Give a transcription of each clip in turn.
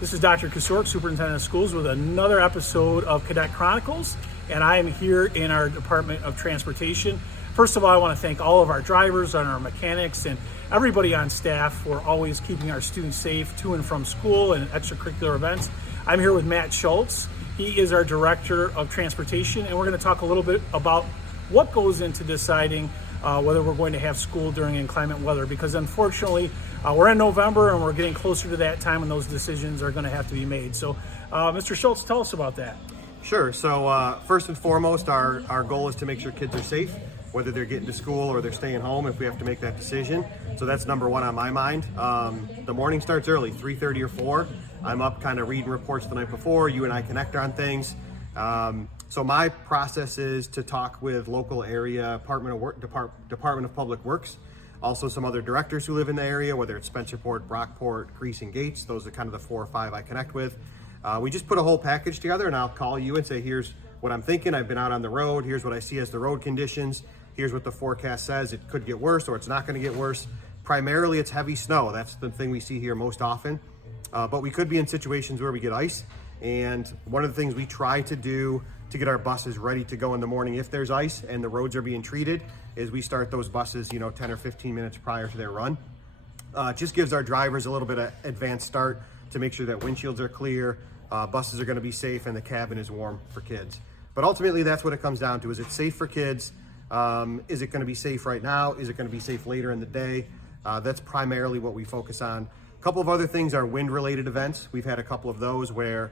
This is Dr. Kosiorek, Superintendent of Schools, with another episode of Cadet Chronicles, and I am here in our Department of Transportation. First of all, I want to thank all of our drivers and our mechanics and everybody on staff for always keeping our students safe to and from school and extracurricular events. I'm here with Matt Schultz. He is our Director of Transportation, and we're going to talk a little bit about what goes into deciding whether we're going to have school during inclement weather, because unfortunately we're in November and we're getting closer to that time when those decisions are going to have to be made. So Mr. Schultz, tell us about that. Sure. So first and foremost, our goal is to make sure kids are safe, whether they're getting to school or they're staying home if we have to make that decision. So that's number one on my mind. The morning starts early, 3:30 or 4. I'm up kind of reading reports the night before. You and I connect on things. So my process is to talk with local area Department of Public Works, also some other directors who live in the area, whether it's Spencerport, Brockport, Grease, and Gates. Those are kind of the 4 or 5 I connect with. We just put a whole package together, and I'll call you and say, here's what I'm thinking. I've been out on the road. Here's what I see as the road conditions. Here's what the forecast says. It could get worse or it's not going to get worse. Primarily, it's heavy snow. That's the thing we see here most often. But we could be in situations where we get ice. And one of the things we try to do to get our buses ready to go in the morning if there's ice and the roads are being treated is we start those buses, 10 or 15 minutes prior to their run. It just gives our drivers a little bit of advanced start to make sure that windshields are clear, buses are going to be safe, and the cabin is warm for kids. But ultimately, that's what it comes down to. Is it safe for kids? Is it going to be safe right now? Is it going to be safe later in the day? That's primarily what we focus on. A couple of other things are wind-related events. We've had a couple of those where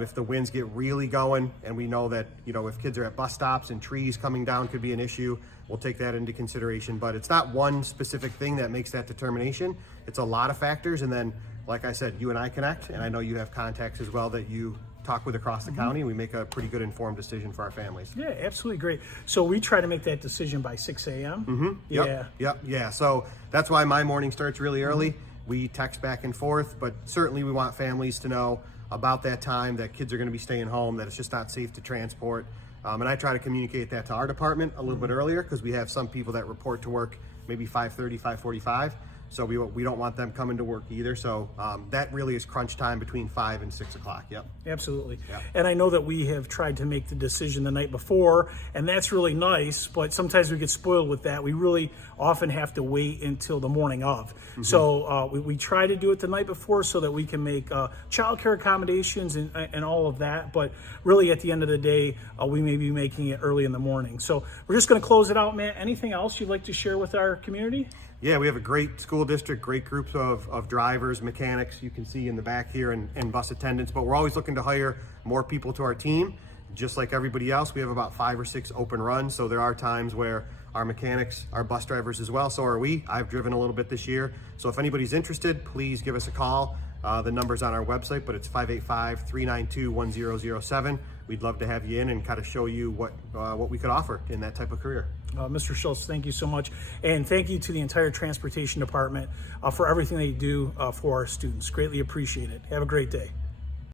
if the winds get really going and we know that, if kids are at bus stops and trees coming down could be an issue, we'll take that into consideration. But it's not one specific thing that makes that determination. It's a lot of factors. And then, like I said, you and I connect, and I know you have contacts as well that you talk with across the county. We make a pretty good informed decision for our families. Yeah, absolutely great. So we try to make that decision by 6 a.m. Yeah. So that's why my morning starts really early. We text back and forth, but certainly we want families to know about that time, that kids are going to be staying home, that it's just not safe to transport. And I try to communicate that to our department a little bit earlier, because we have some people that report to work maybe 5:30, 5:45. So we don't want them coming to work either. So that really is crunch time between 5 and 6 o'clock. Yep. Absolutely. Yep. And I know that we have tried to make the decision the night before, and that's really nice, but sometimes we get spoiled with that. We really often have to wait until the morning of. So we try to do it the night before so that we can make childcare accommodations and all of that. But really at the end of the day, we may be making it early in the morning. So we're just going to close it out, Matt. Anything else you'd like to share with our community? Yeah, we have a great school district, great groups of drivers, mechanics, you can see in the back here, and bus attendants, but we're always looking to hire more people to our team. Just like everybody else, we have about 5 or 6 open runs, so there are times where our mechanics are bus drivers as well, so are we. I've driven a little bit this year, so if anybody's interested, please give us a call. The number's on our website, but it's 585-392-1007. We'd love to have you in and kind of show you what we could offer in that type of career. Mr. Schultz, thank you so much. And thank you to the entire transportation department for everything they do for our students. Greatly appreciate it. Have a great day.